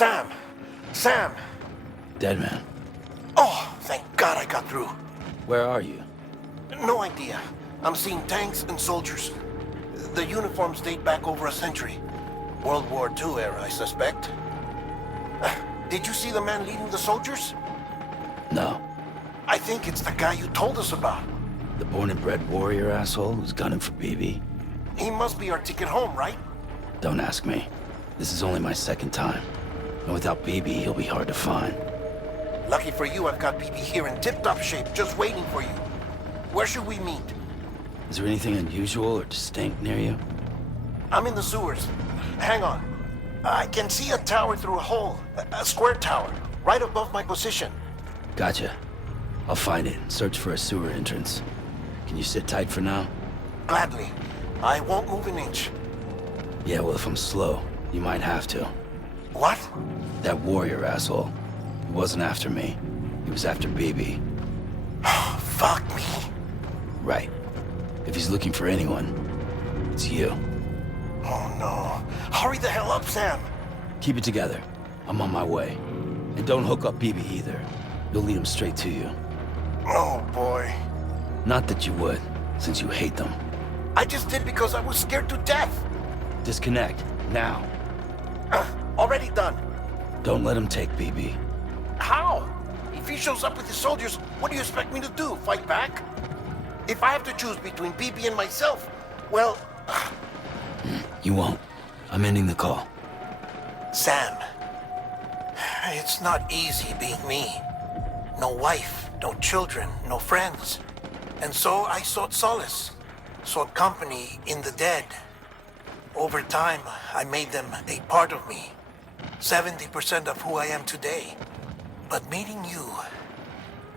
Sam! Sam! Deadman, Oh, thank God I got through. where are you? No idea. I'm seeing tanks and soldiers. The uniforms date back over a century. World War II era, I suspect. Did you see the man leading the soldiers? No. I think it's the guy you told us about. The born and bred warrior asshole who's gunning for BB? He must be our ticket home, right? Don't ask me. This is only my second time. And without BB, he'll be hard to find. Lucky for you, I've got BB here in tip-top shape, just waiting for you. Where should we meet? Is there anything unusual or distinct near you? I'm in the sewers. Hang on. I can see a tower through a hole. A square tower. right above my position. Gotcha. I'll find it and search for a sewer entrance. Can you sit tight for now? Gladly. I won't move an inch. Yeah, well, if I'm slow, you might have to. What? That warrior asshole. He wasn't after me. He was after BB. Fuck me. Right. If he's looking for anyone, it's you. Oh no. Hurry the hell up, Sam. Keep it together. I'm on my way. And don't hook up BB either. You'll lead him straight to you. Oh boy. Not that you would, since you hate them. I just did because I was scared to death. Disconnect, now. Already done. Don't let him take BB. How? If he shows up with his soldiers, what do you expect me to do? Fight back? If I have to choose between BB and myself, well... You won't. I'm ending the call. Sam, it's not easy being me. No wife, no children, no friends. And so I sought solace, sought company in the dead. Over time, I made them a part of me. 70% of who I am today. But meeting you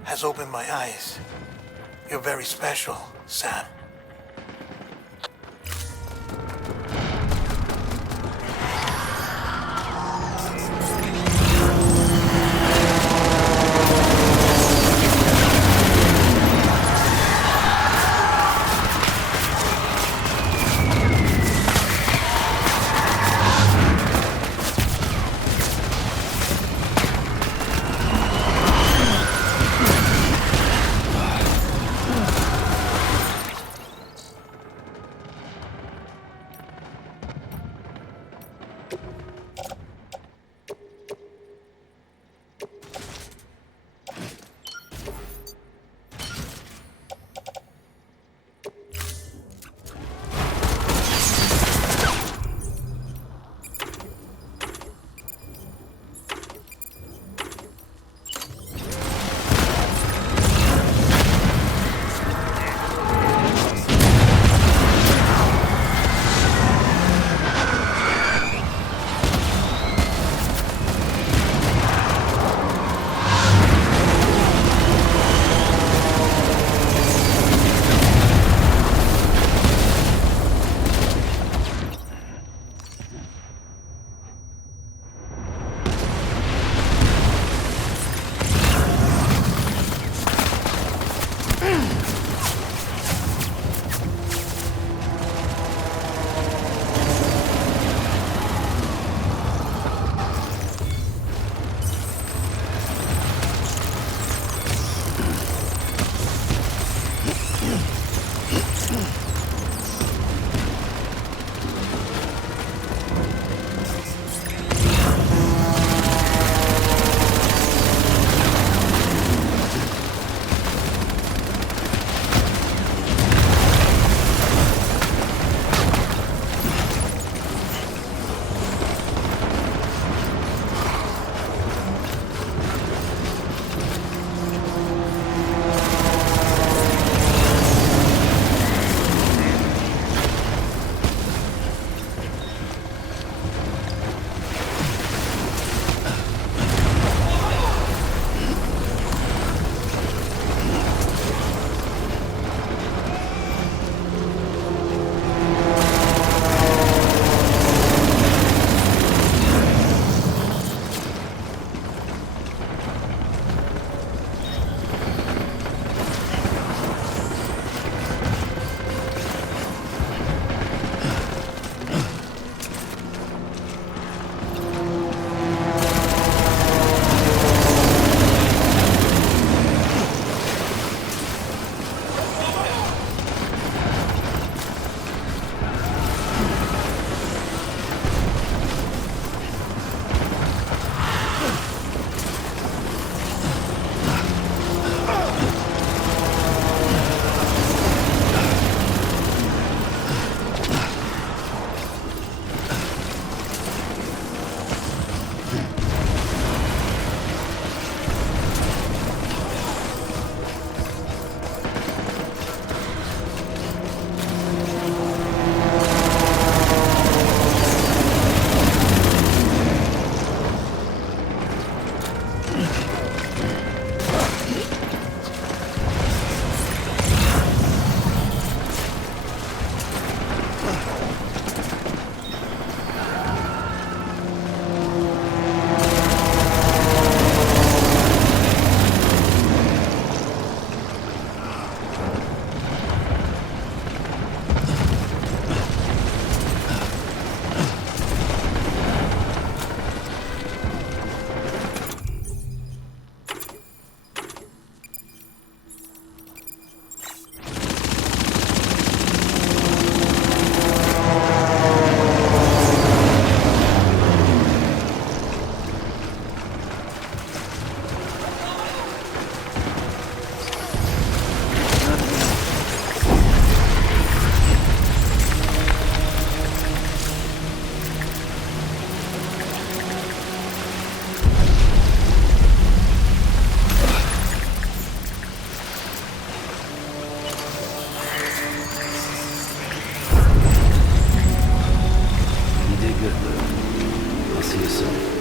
has opened my eyes. You're very special, Sam. good, Lou. I'll see you soon.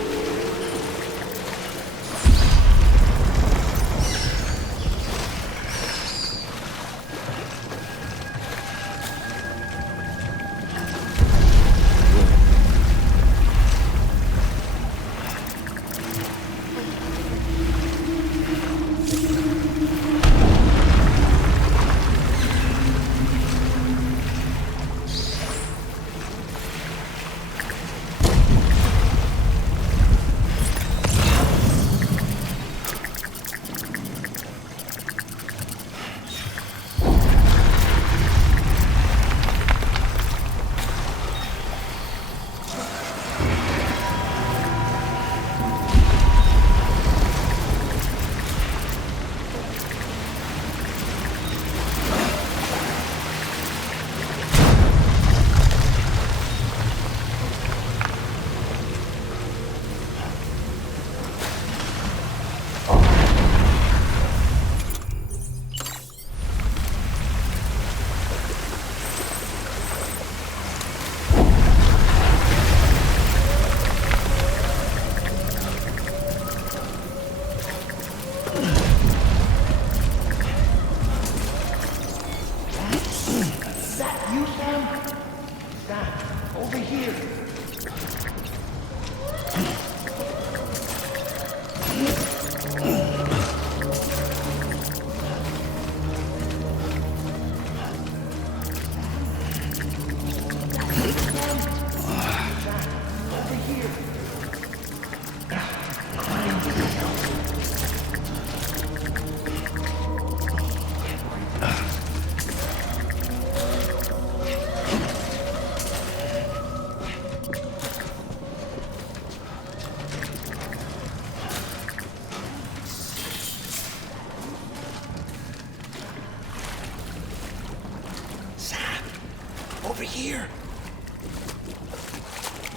Over here.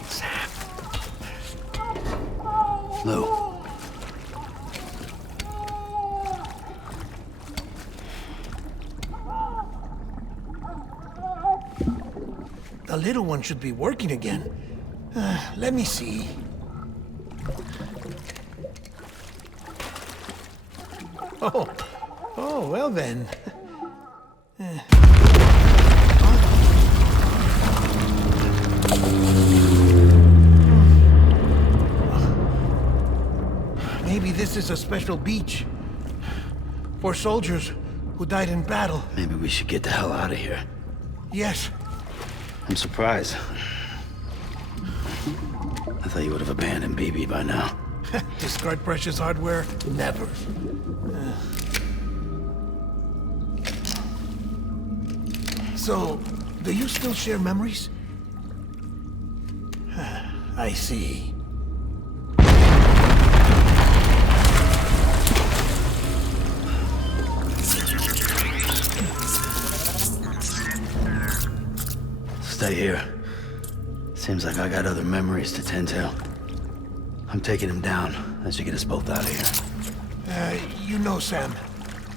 Sam. Lou. The little one should be working again. Let me see. Oh, well then. Maybe this is a special beach for soldiers who died in battle. Maybe we should get the hell out of here. Yes. I'm surprised. I thought you would have abandoned BB by now. Discard precious hardware? Never. So, do you still share memories? I see. Stay here. Seems like I got other memories to tend to. I'm taking him down as you get us both out of here. You know, Sam,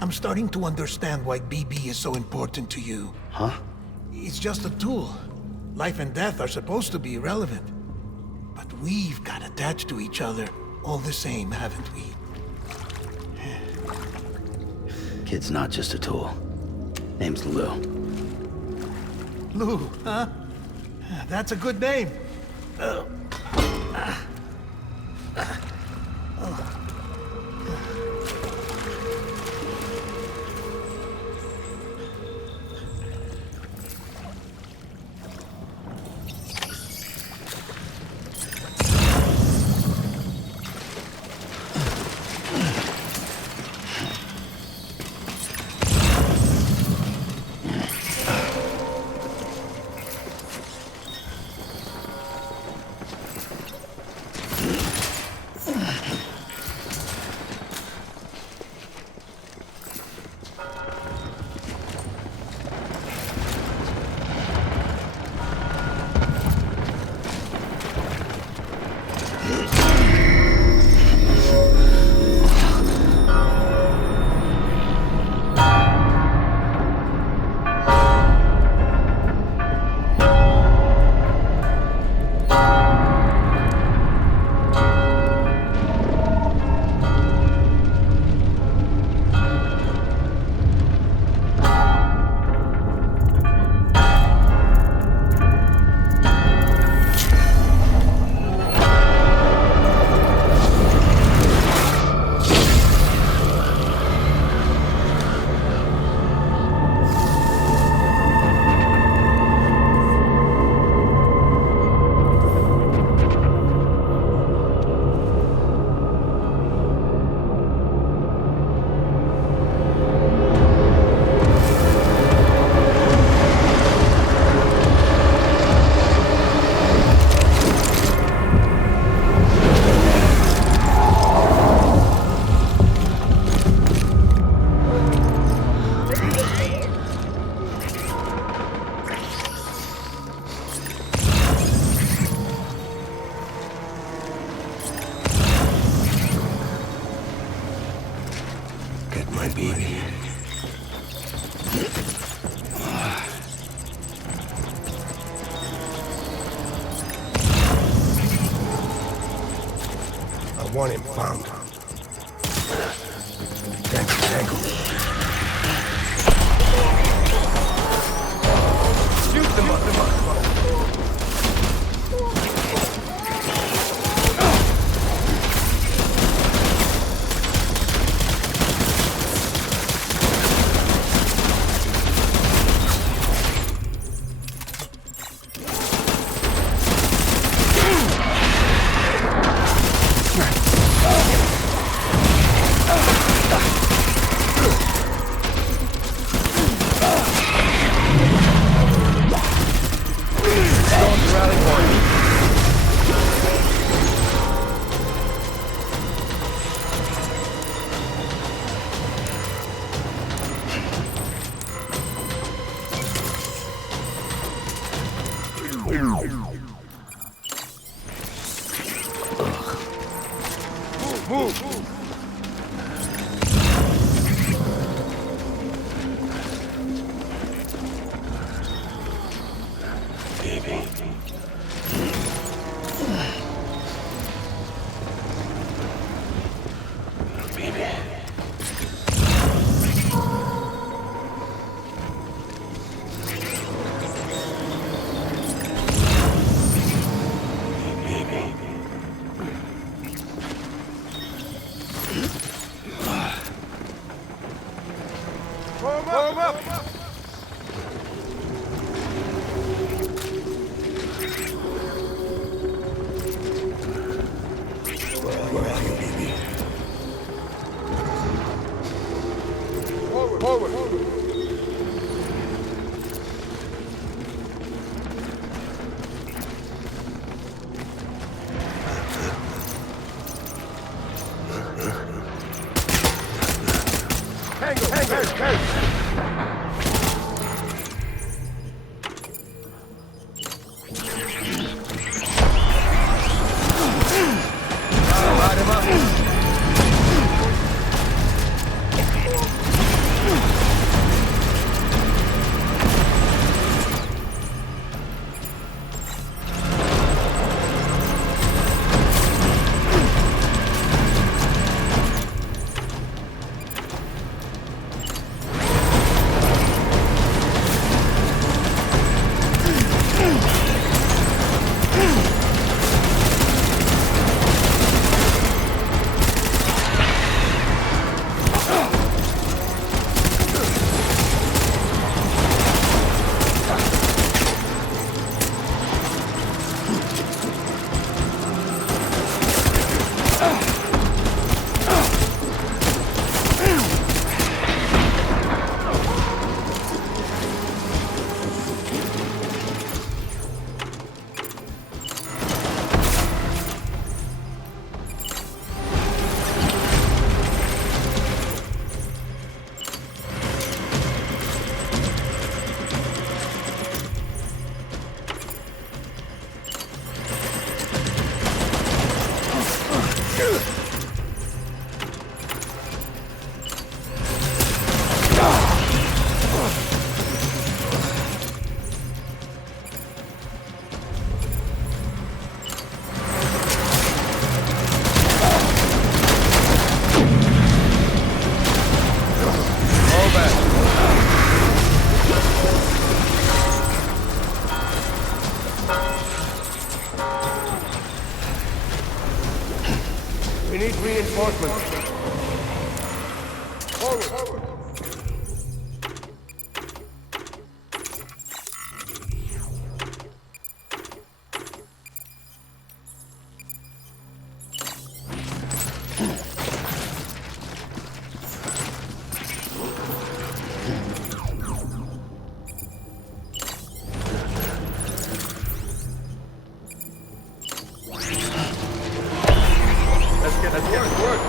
I'm starting to understand why BB is so important to you. Huh? It's just a tool. Life and death are supposed to be irrelevant. But we've got attached to each other all the same, haven't we? Kid's not just a tool. Name's Lou. Lou, huh? That's a good name. baby. I want him found. Tango. Shoot them up. Move! Baby. Baby. Warm up! Where are you, baby? Forward! Tango! Light him up! We need reinforcements. Forward! Let's get it. Work.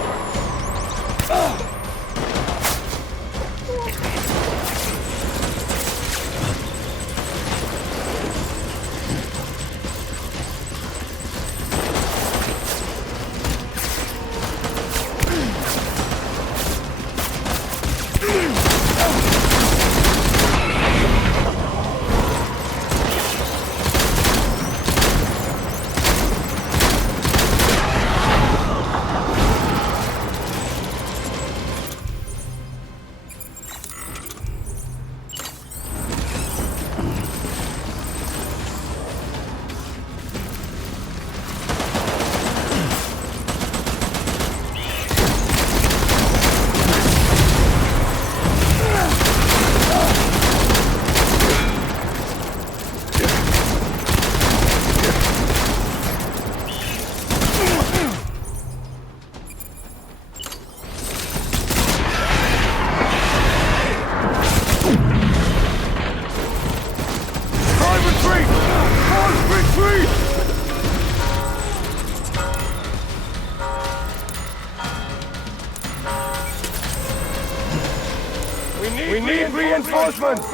Reinforcements!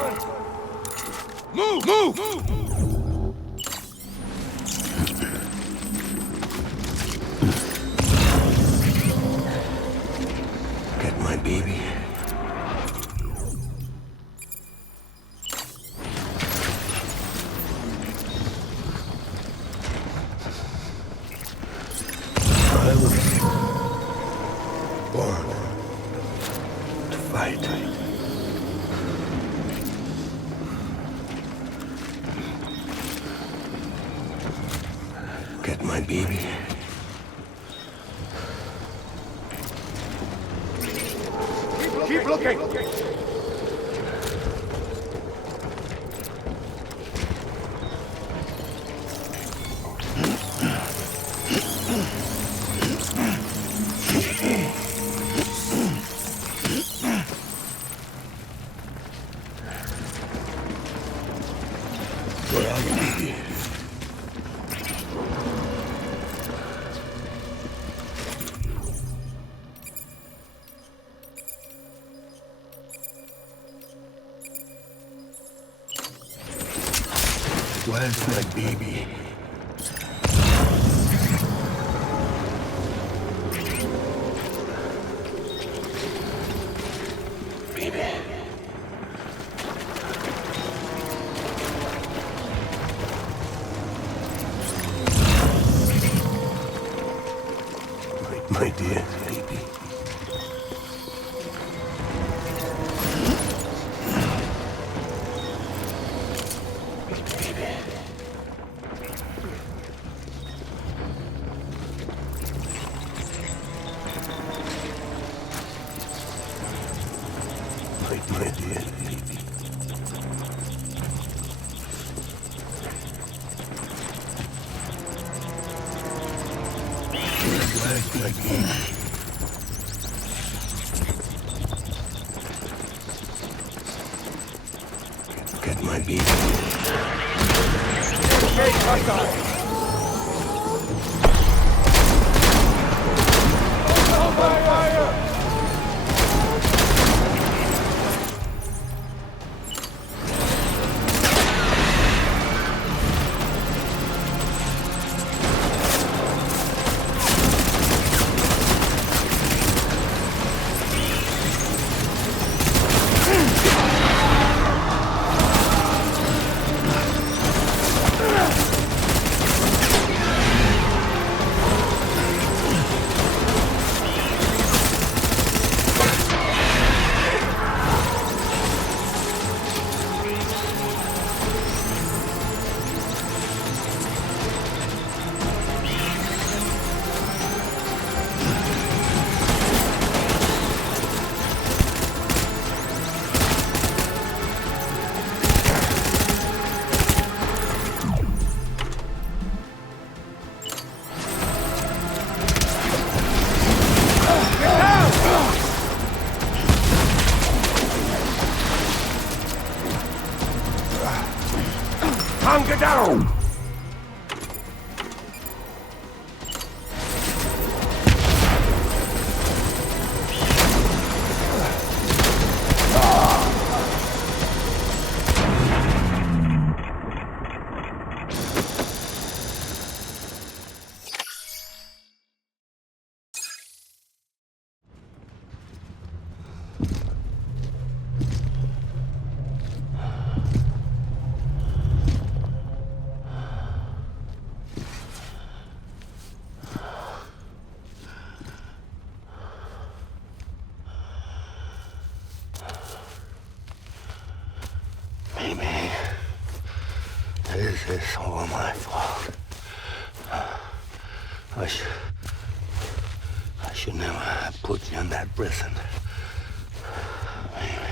Move! Move! Get my baby. I was born to fight. Get my baby. Keep looking! Where are you, baby? Where's my baby? Baby. My dear baby. My dear baby. Where's my baby? Get my baby. Engage hostile! Fire! Hunker down! Amy, this is all my fault. I should never have put you in that prison. Amy.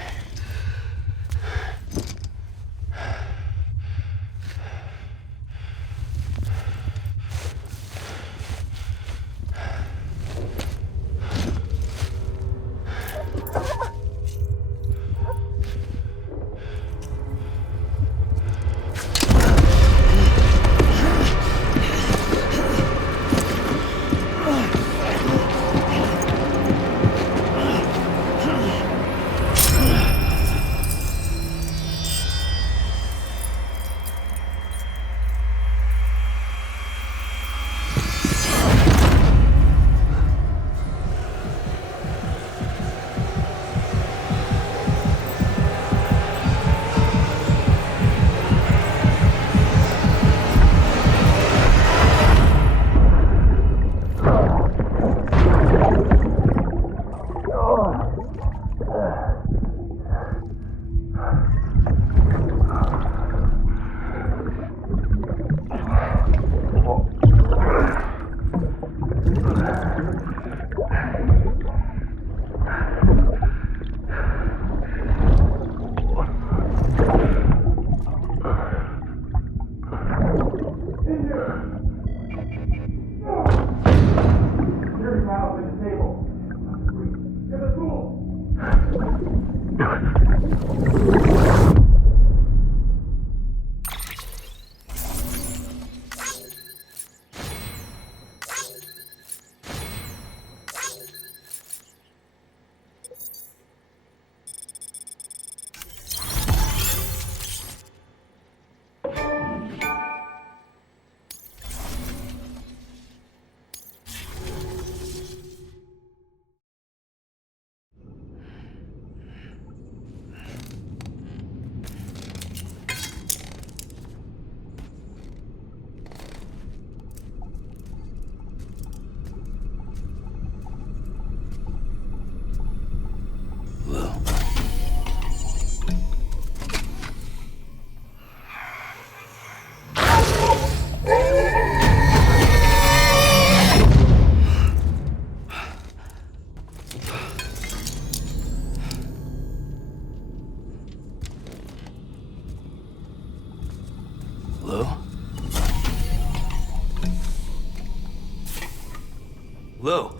Lou.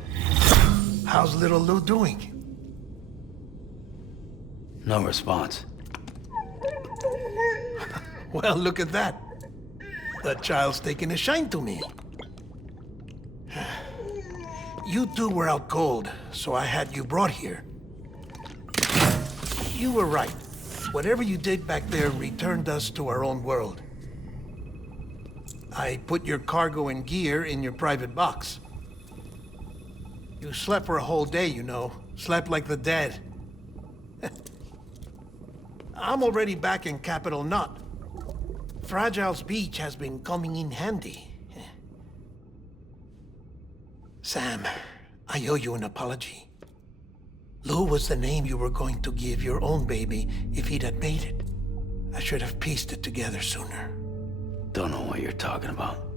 How's little Lou doing? No response. Well, look at that. The child's taking a shine to me. You two were out cold, so I had you brought here. You were right. Whatever you did back there returned us to our own world. I put your cargo and gear in your private box. You slept for a whole day, you know. Slept like the dead. I'm already back in Capital Knot. Fragile's beach has been coming in handy. Sam, I owe you an apology. Lou was the name you were going to give your own baby if he'd had made it. I should have pieced it together sooner. Don't know what you're talking about.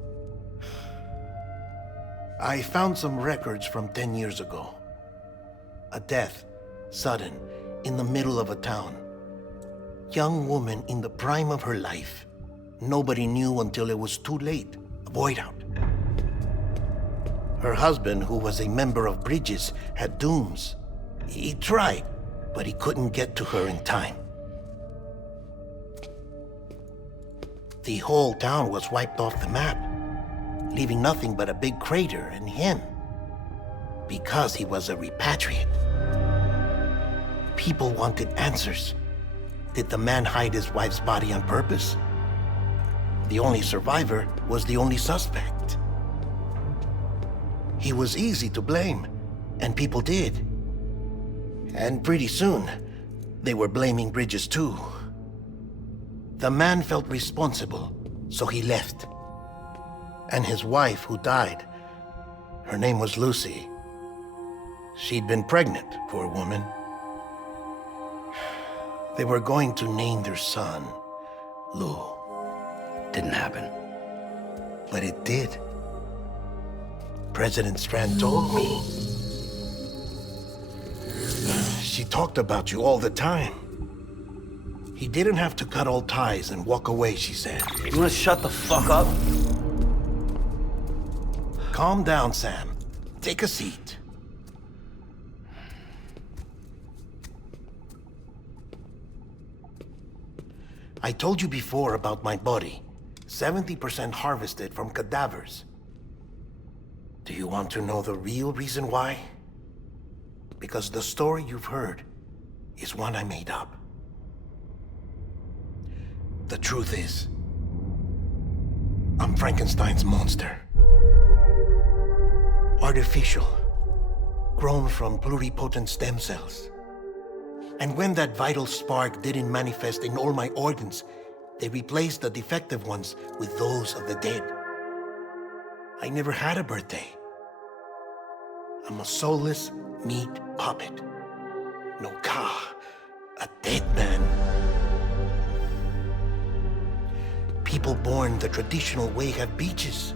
I found some records from 10 years ago. A death, sudden, in the middle of a town. Young woman in the prime of her life. Nobody knew until it was too late. A void out. Her husband, who was a member of Bridges, had dooms. He tried, but he couldn't get to her in time. The whole town was wiped off the map, leaving nothing but a big crater and him, because he was a repatriate. People wanted answers. Did the man hide his wife's body on purpose? The only survivor was the only suspect. He was easy to blame, and people did. And pretty soon, they were blaming Bridges too. The man felt responsible, so he left. And his wife, who died, her name was Lucy. She'd been pregnant, poor woman. They were going to name their son Lou. Didn't happen. But it did. President Strand told me. She talked about you all the time. He didn't have to cut all ties and walk away, she said. You wanna shut the fuck up? Calm down, Sam. Take a seat. I told you before about my body. 70% harvested from cadavers. Do you want to know the real reason why? Because the story you've heard is one I made up. The truth is, I'm Frankenstein's monster. Artificial, grown from pluripotent stem cells. And when that vital spark didn't manifest in all my organs, they replaced the defective ones with those of the dead. I never had a birthday. I'm a soulless meat puppet. No car, a dead man. People born the traditional way have beaches.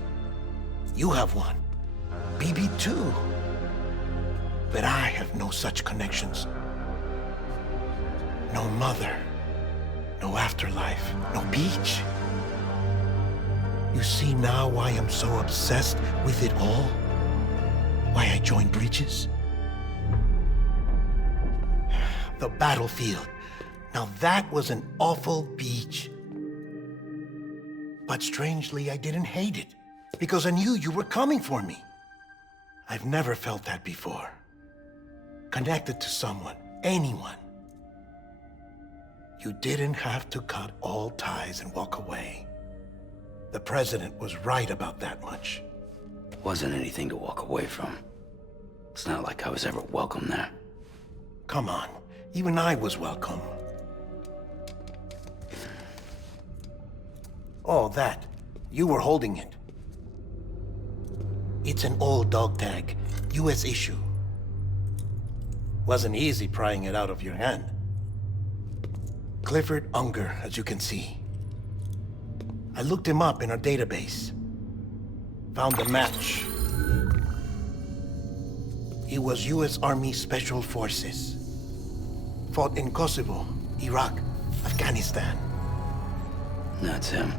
You have one. WW2. But I have no such connections. No mother. No afterlife. No beach. You see now why I'm so obsessed with it all? Why I joined Bridges? The battlefield. Now that was an awful beach. But strangely, I didn't hate it, because I knew you were coming for me. I've never felt that before. Connected to someone, anyone. You didn't have to cut all ties and walk away. The president was right about that much. Wasn't anything to walk away from. It's not like I was ever welcome there. Come on, even I was welcome. Oh, that. You were holding it. It's an old dog tag, US issue. Wasn't easy prying it out of your hand. Clifford Unger, as you can see. I looked him up in our database. Found a match. He was US Army Special Forces. Fought in Kosovo, Iraq, Afghanistan. That's him.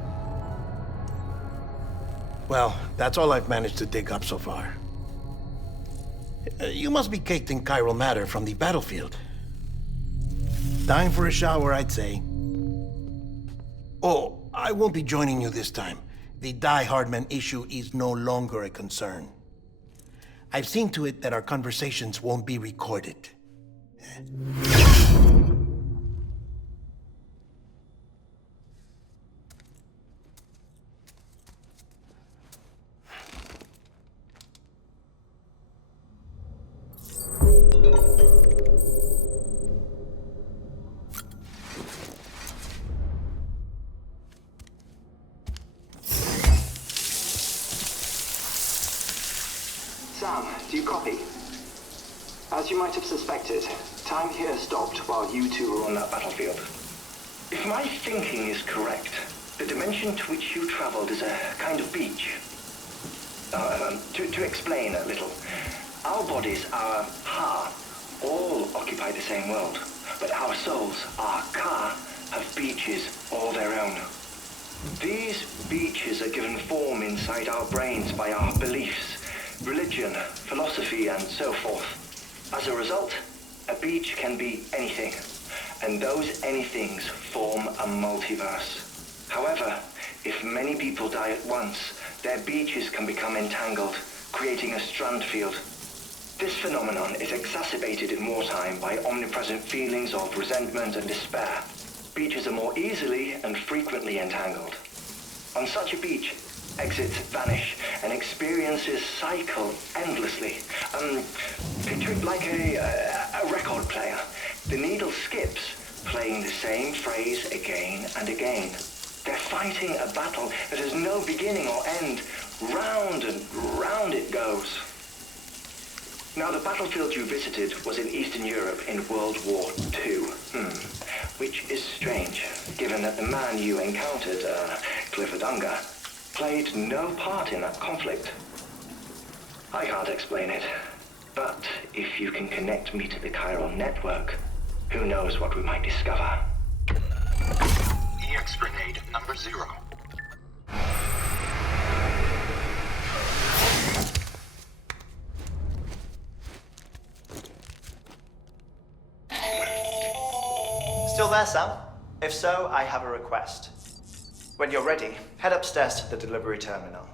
Well, that's all I've managed to dig up so far. You must be caked in chiral matter from the battlefield. Time for a shower, I'd say. Oh, I won't be joining you this time. The Die Hardman issue is no longer a concern. I've seen to it that our conversations won't be recorded. Sam, do you copy? As you might have suspected, time here stopped while you two were on that battlefield. If my thinking is correct, the dimension to which you traveled is a kind of beach. To explain a little, our bodies, our ha, all occupy the same world, but our souls, our ka, have beaches all their own. These beaches are given form inside our brains by our beliefs, religion, philosophy, and so forth. As a result, a beach can be anything, and those anythings form a multiverse. However, if many people die at once, their beaches can become entangled, creating a strand field. This phenomenon is exacerbated in wartime by omnipresent feelings of resentment and despair. Beaches are more easily and frequently entangled. On such a beach, exits vanish and experiences cycle endlessly. Picture it like a record player. The needle skips, playing the same phrase again and again. They're fighting a battle that has no beginning or end. Round and round it goes. Now, the battlefield you visited was in Eastern Europe in World War II. Which is strange, given that the man you encountered, Clifford Unger, played no part in that conflict. I can't explain it, but if you can connect me to the chiral network, who knows what we might discover. EX grenade number 0. Still there, Sam? If so, I have a request. When you're ready, head upstairs to the delivery terminal.